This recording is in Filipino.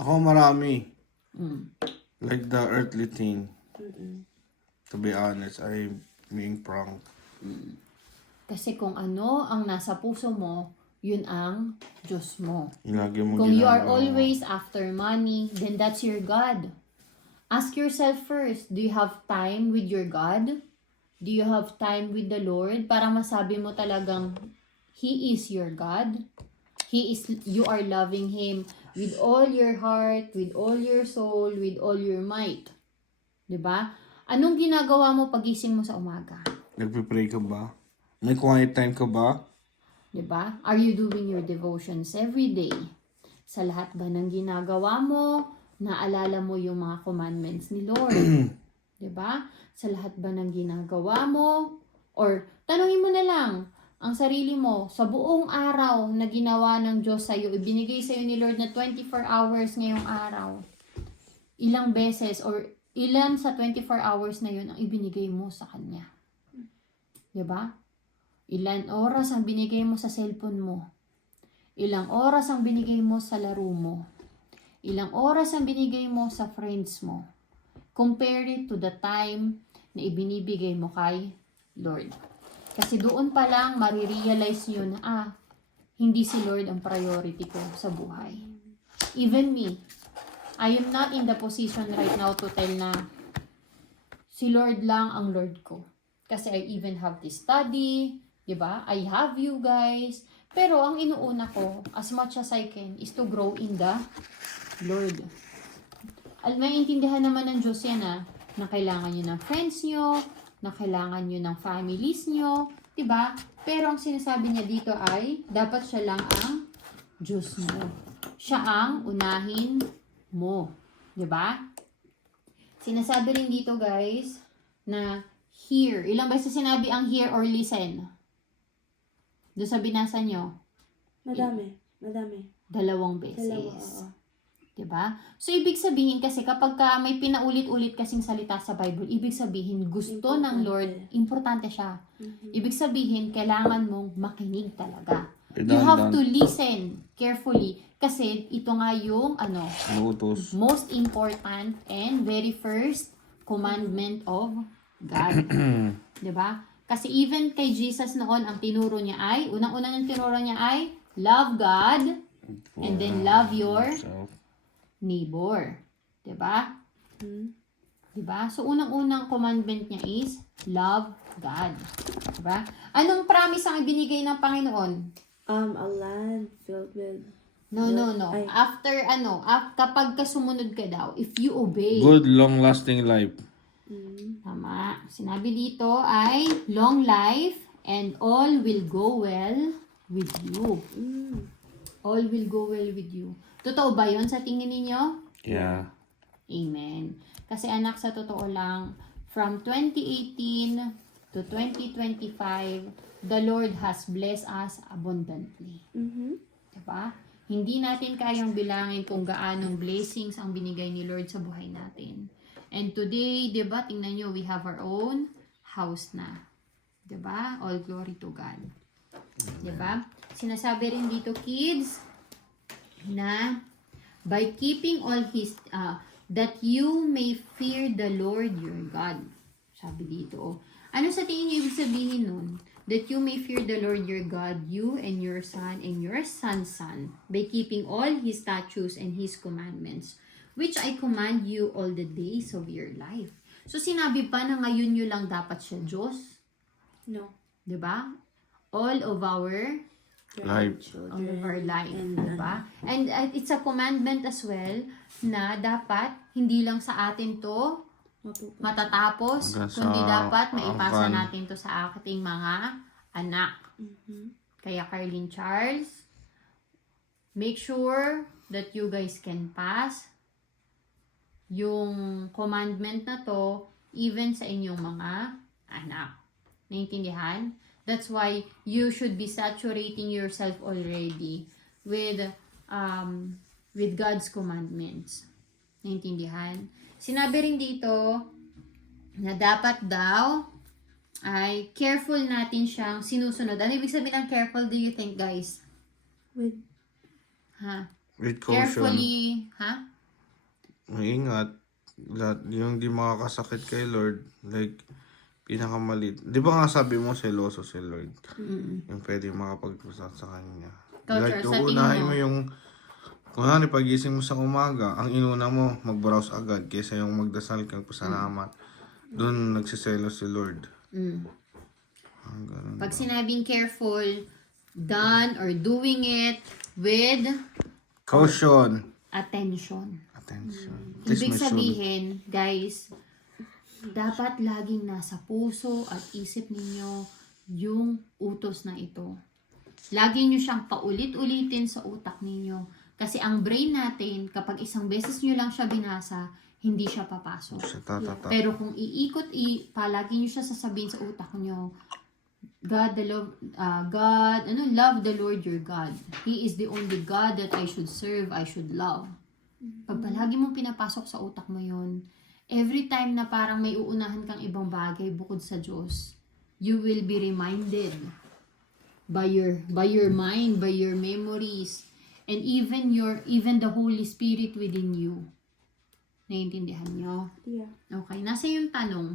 Ako marami. Mm. Like the earthly thing. Mm-mm. To be honest, I'm being pranked. Kasi kung ano ang nasa puso mo, yun ang Diyos mo. Yung lagi mong Kung you are ginagawa. always after money, then that's your God. Ask yourself first, do you have time with your God? Do you have time with the Lord? Para masabi mo talagang He is your God. You are loving Him with all your heart, with all your soul, with all your might. 'Di ba? Anong ginagawa mo pagising mo sa umaga? Nagpipray ka ba? May quiet time ka ba? 'Di ba? Are you doing your devotions every day? Sa lahat ba ng ginagawa mo, naalala mo yung mga commandments ni Lord? 'Di ba? Sa lahat ba ng ginagawa mo, or tanungin mo na lang ang sarili mo, sa buong araw na ginawa ng Diyos sa'yo, ibinigay sa'yo ni Lord na 24 hours ngayong araw. Ilang beses or ilan sa 24 hours na yun ang ibinigay mo sa Kanya? 'Di ba? Ilan oras ang binigay mo sa cellphone mo? Ilang oras ang binigay mo sa laro mo? Ilang oras ang binigay mo sa friends mo? Compare it to the time na ibinibigay mo kay Lord. Kasi doon pa lang marirealize nyo na, hindi si Lord ang priority ko sa buhay. Even me, I am not in the position right now to tell na si Lord lang ang Lord ko. Kasi I even have to study, diba? I have you guys. Pero ang inuuna ko, as much as I can, is to grow in the Lord. Maintindihan naman ng Diyos yan na kailangan nyo ng friends nyo, na kailangan nyo ng families nyo, diba? Pero ang sinasabi niya dito ay, dapat siya lang ang Diyos mo. Siya ang unahin mo. Diba? Sinasabi rin dito guys, na hear. Ilang beses sinabi ang hear or listen? Doon sa binasa nyo? Madami. 2 beses. Dalawa, oo. Diba? So, ibig sabihin kasi kapag may pinaulit-ulit kasing salita sa Bible, ibig sabihin gusto ng Lord, importante siya. Ibig sabihin, kailangan mong makinig talaga. You have to listen carefully kasi ito nga yung Utos. most important and very first commandment of God. Diba? Kasi even kay Jesus noon, ang tinuro niya ay, unang-unang yung tinuro niya ay, love God and then love your neighbor. Diba? Diba? So, unang-unang commandment niya is, love God. Diba? Anong promise ang ibinigay ng Panginoon? A land filled with... No. Ay. After, kapag kasumunod ka daw, if you obey. Good, long-lasting life. Tama. Sinabi dito ay, long life and all will go well with you. All will go well with you. Totoo ba yun sa tingin ninyo? Yeah. Amen. Kasi anak, sa totoo lang, from 2018 to 2025, the Lord has blessed us abundantly. Diba? Hindi natin kayang bilangin kung gaanong blessings ang binigay ni Lord sa buhay natin. And today, diba, tingnan nyo, we have our own house na. Diba? All glory to God. Diba? Sinasabi rin dito, kids, na by keeping all His, that you may fear the Lord your God. Sabi dito. Ano sa tingin niyo ibig sabihin nun? That you may fear the Lord your God, you and your son and your son's son, by keeping all His statutes and His commandments, which I command you all the days of your life. So, sinabi pa na ngayon nyo lang dapat siya Diyos? No. Diba? All of our Life. all of our life, diba? And it's a commandment as well na dapat hindi lang sa atin to matatapos, Hanggang sa kundi dapat maipasa angkan. natin to sa ating mga anak. Kaya Carlin Charles, make sure that you guys can pass yung commandment na to even sa inyong mga anak. Naintindihan? That's why you should be saturating yourself already with God's commandments. Naintindihan? Sinabi rin dito na dapat daw ay careful natin siyang sinusunod. Ano ibig sabihin ng careful, do you think, guys? With... With caution. Carefully, ha? Maingat. Lahat, yung di makakasakit kay Lord. Like, pinakamalit. Di ba nga sabi mo, seloso si Lord? Yung pwede makapagpasat sa kanya. Ikaw, Like, Char, sa tingin uunahin mo? mo yung, kung ano, pagising mo sa umaga, ang inuna mo, mag-browse agad, kaysa yung magdasal kang pasalamat. Doon nagsiselos si Lord. Ganun. Pag sinabing careful, done or doing it with Caution. attention. Attention. Ibig sabihin, guys, dapat laging nasa puso at isip ninyo yung utos na ito. Lagi nyo siyang paulit-ulitin sa utak ninyo. Kasi ang brain natin, kapag isang beses nyo lang siya binasa, hindi siya papasok. Sa tatata. Pero kung palagi nyo siya sasabihin sa utak nyo, love the Lord your God. He is the only God that I should serve, I should love. Pag palagi mong pinapasok sa utak mo yun, every time na parang may uunahan kang ibang bagay bukod sa Diyos, you will be reminded by your mind, by your memories, and even the Holy Spirit within you. Naiintindihan nyo? Yeah. Okay, nasa yung tanong.